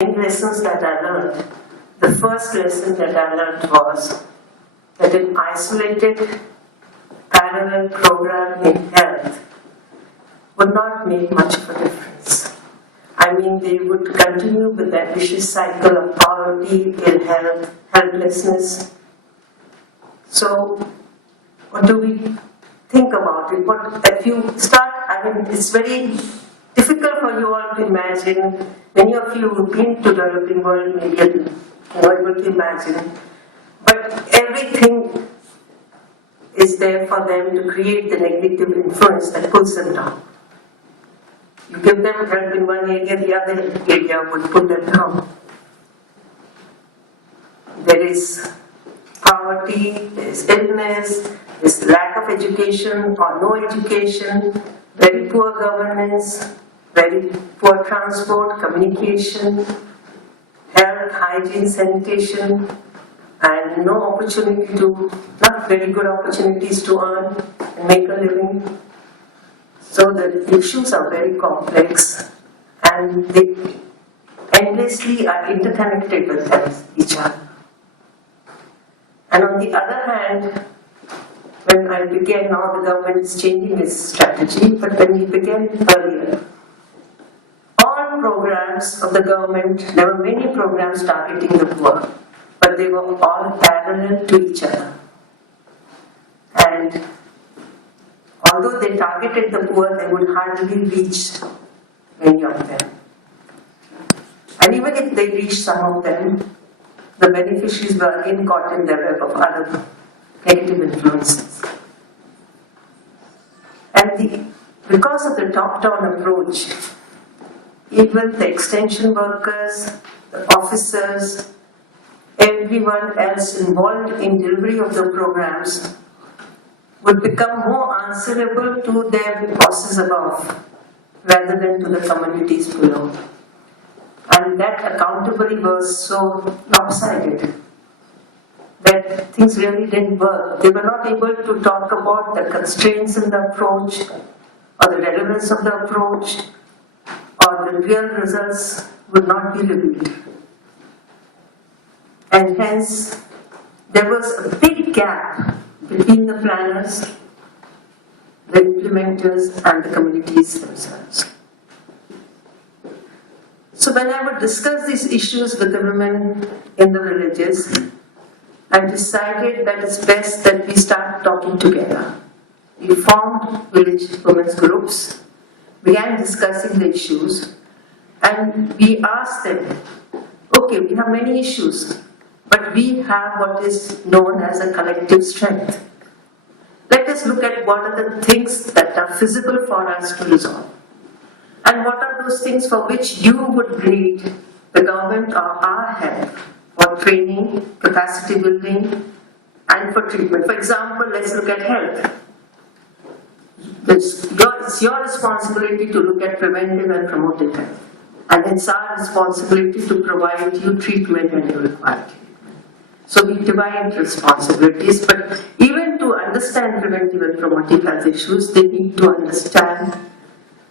lessons that I learned. The first lesson that I learned was that an isolated parallel program in health would not make much of a difference. I mean, they would continue with that vicious cycle of poverty, ill health, helplessness. So, what do we think about it? If you start, it's very difficult for you all to imagine. Many of you who've been to the developing world may be able to imagine. But everything is there for them to create the negative influence that pulls them down. You give them help in one area, the other area would pull them down. There is poverty, there is illness, there is lack of education or no education, very poor governance, very poor transport, communication, health, hygiene, sanitation, and not very good opportunities to earn and make a living. So the issues are very complex and they endlessly are interconnected with each other. And on the other hand, when I began, now the government is changing its strategy, but when we began earlier, all programs of the government, there were many programs targeting the poor, but they were all parallel to each other. And although they targeted the poor, they would hardly reach many of them. And even if they reached some of them, the beneficiaries were again caught in the web of other negative influences. And because of the top-down approach, even the extension workers, the officers, everyone else involved in delivery of the programs would become more answerable to their bosses above rather than to the communities below. And that accountability was so lopsided that things really didn't work. They were not able to talk about the constraints in the approach or the relevance of the approach, or the real results would not be revealed. And hence, there was a big gap between the planners, the implementers, and the communities themselves. So when I would discuss these issues with the women in the villages, I decided that it's best that we start talking together. We formed village women's groups, began discussing the issues, and we asked them, okay, we have many issues, but we have what is known as a collective strength. Let us look at what are the things that are feasible for us to resolve. And what are those things for which you would need the government or our help for training, capacity building, and for treatment. For example, let's look at health. It's your responsibility to look at preventive and promotive health. And it's our responsibility to provide you treatment when you require treatment. So we divide responsibilities, but even to understand preventive and promotive health issues, they need to understand,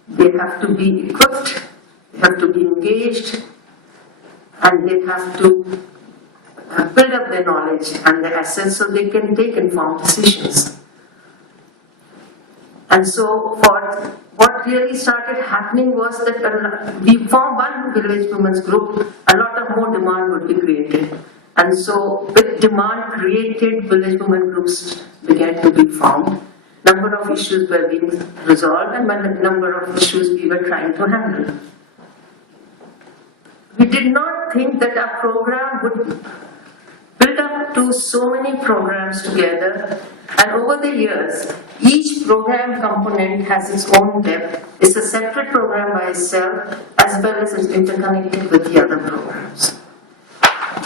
they have to be equipped, they have to be engaged, and they have to build up their knowledge and their assets so they can take informed decisions. And so what really started happening was that we formed one village women's group, a lot of more demand would be created. And so with demand created, village women groups began to be formed. Number of issues were being resolved and a number of issues we were trying to handle. We did not think that our program would build up to so many programs together, and over the years, each program component has its own depth. It's a separate program by itself, as well as it's interconnected with the other programs.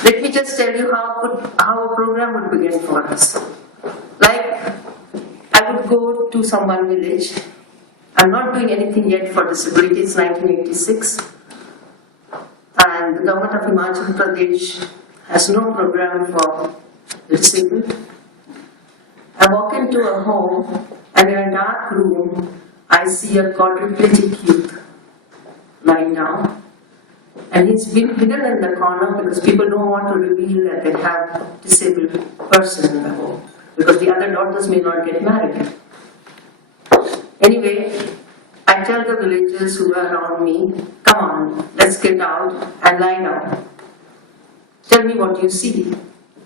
Let me just tell you how a program would begin for us. Like, I would go to some one village. I'm not doing anything yet for disability, it's 1986. And the government of Himachal Pradesh has no program for the disabled. I walk into a home and in a dark room, I see a quadriplegic youth lying down. And he's been hidden in the corner because people don't want to reveal that they have a disabled person in the home, because the other daughters may not get married. Anyway, I tell the villagers who are around me, come on, let's get out and lie down. Tell me what you see.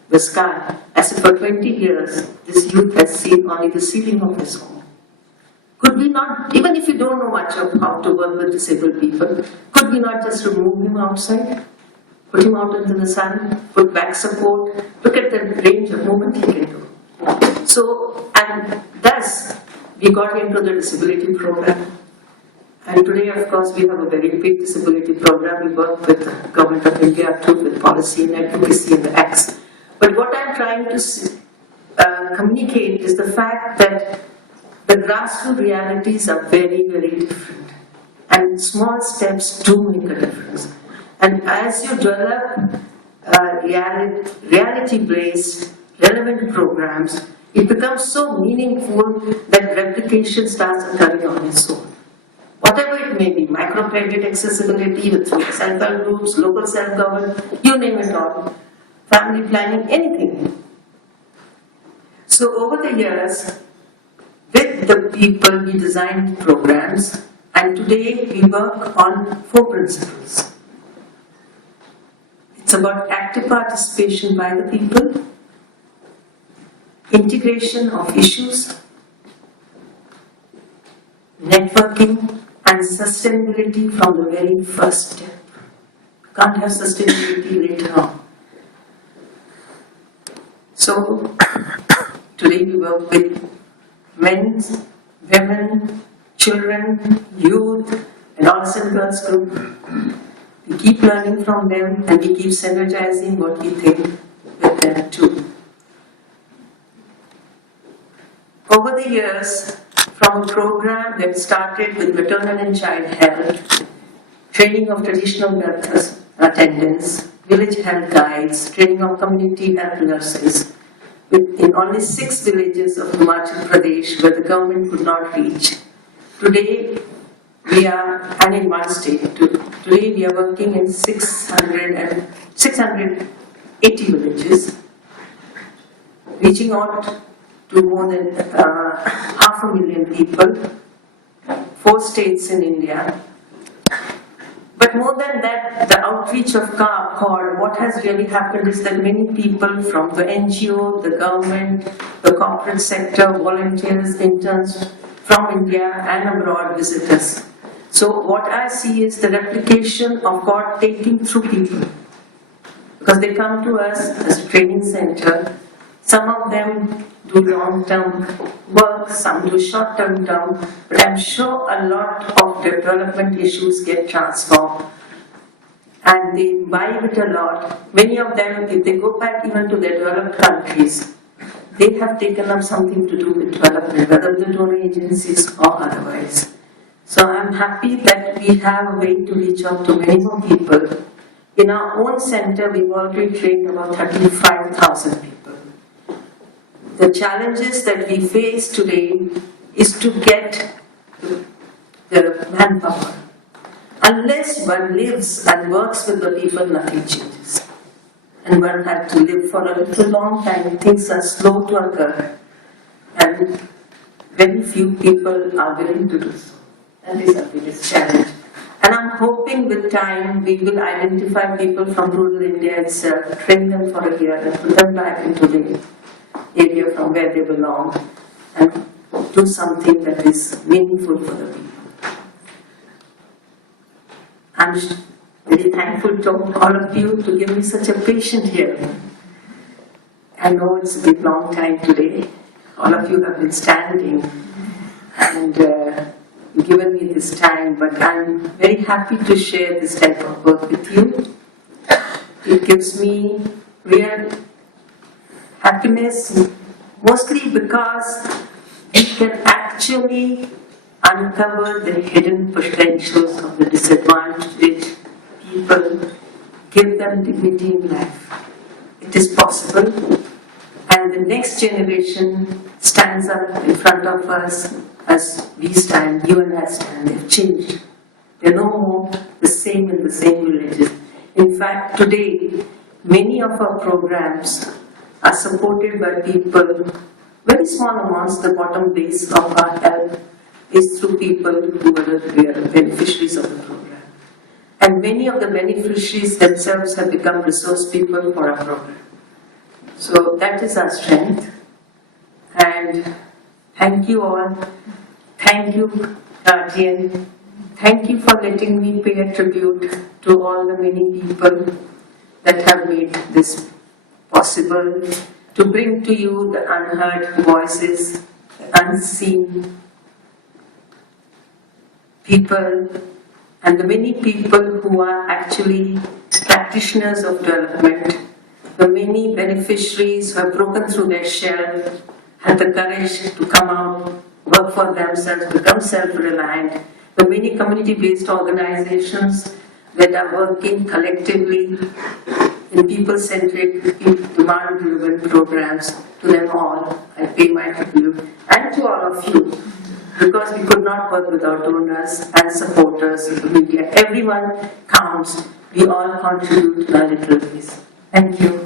The sky. As if for 20 years, this youth has seen only the ceiling of his home. Could we not, even if you don't know much of how to work with disabled people, could we not just remove him outside? Put him out into the sun, put back support, look at the range of movement he can do. So, and thus, we got into the disability program. And today, of course, we have a very big disability program. We work with the Government of India too, with policy and advocacy and the acts. But what I'm trying to communicate is the fact that the grassroots realities are very, very different. And small steps do make a difference. And as you develop reality-based, relevant programs, it becomes so meaningful that replication starts occurring on its own. Whatever it may be, microcredit accessibility with self-help groups, local self-government, you name it all, family planning, anything. So over the years, with the people, we designed programs, and today we work on 4 principles. It's about active participation by the people, integration of issues, networking, and sustainability from the very first step. You can't have sustainability later on. So, today we work with men, women, children, youth, and also girls group. We keep learning from them and we keep synergizing what we think with them too. Over the years, from a program that started with maternal and child health, training of traditional health attendants, village health guides, training of community health nurses, in only 6 villages of Himachal Pradesh where the government could not reach. Today, we are, and in one state, today we are working in 680 villages, reaching out to more than 500,000 people, 4 states in India. But more than that, the outreach of CORD, what has really happened is that many people from the NGO, the government, the corporate sector, volunteers, interns from India and abroad visit us. So what I see is the replication of CORD taking through people. Because they come to us as a training center. Some of them do long-term work, some do short-term, but I'm sure a lot of development issues get transformed. And they imbibe it a lot. Many of them, if they go back even to their developed countries, they have taken up something to do with development, whether the donor agencies or otherwise. So I'm happy that we have a way to reach out to many more people. In our own center, we've already trained about 35,000 people. The challenges that we face today is to get the manpower. Unless one lives and works with the people, nothing changes. And one has to live for a little long time. Things are slow to occur. And very few people are willing to do so. That is our biggest challenge. And I'm hoping with time we will identify people from rural India itself, train them for a year and put them back into the area from where they belong and do something that is meaningful for the people. I'm very thankful to all of you to give me such a patient hearing. I know it's a bit long time today. All of you have been standing and given me this time, but I'm very happy to share this type of work with you. It gives me real happiness, mostly because we can actually uncover the hidden potentials of the disadvantaged people, give them dignity in life. It is possible, and the next generation stands up in front of us as we stand, you and I stand. They've changed. They're no more the same in the same villages. In fact, today, many of our programs are supported by people, very small amounts, the bottom base of our help is through people who are the beneficiaries of the program. And many of the beneficiaries themselves have become resource people for our program. So that is our strength. And thank you all. Thank you, Guardian. Thank you for letting me pay a tribute to all the many people that have made this possible, to bring to you the unheard voices, the unseen people, and the many people who are actually practitioners of development, the many beneficiaries who have broken through their shell, had the courage to come out, work for themselves, become self-reliant, the many community-based organizations that are working collectively in people-centric, demand-driven programs. To them all, I pay my tribute, and to all of you, because we could not work without donors and supporters in the media. Everyone counts. We all contribute in our little ways. Thank you.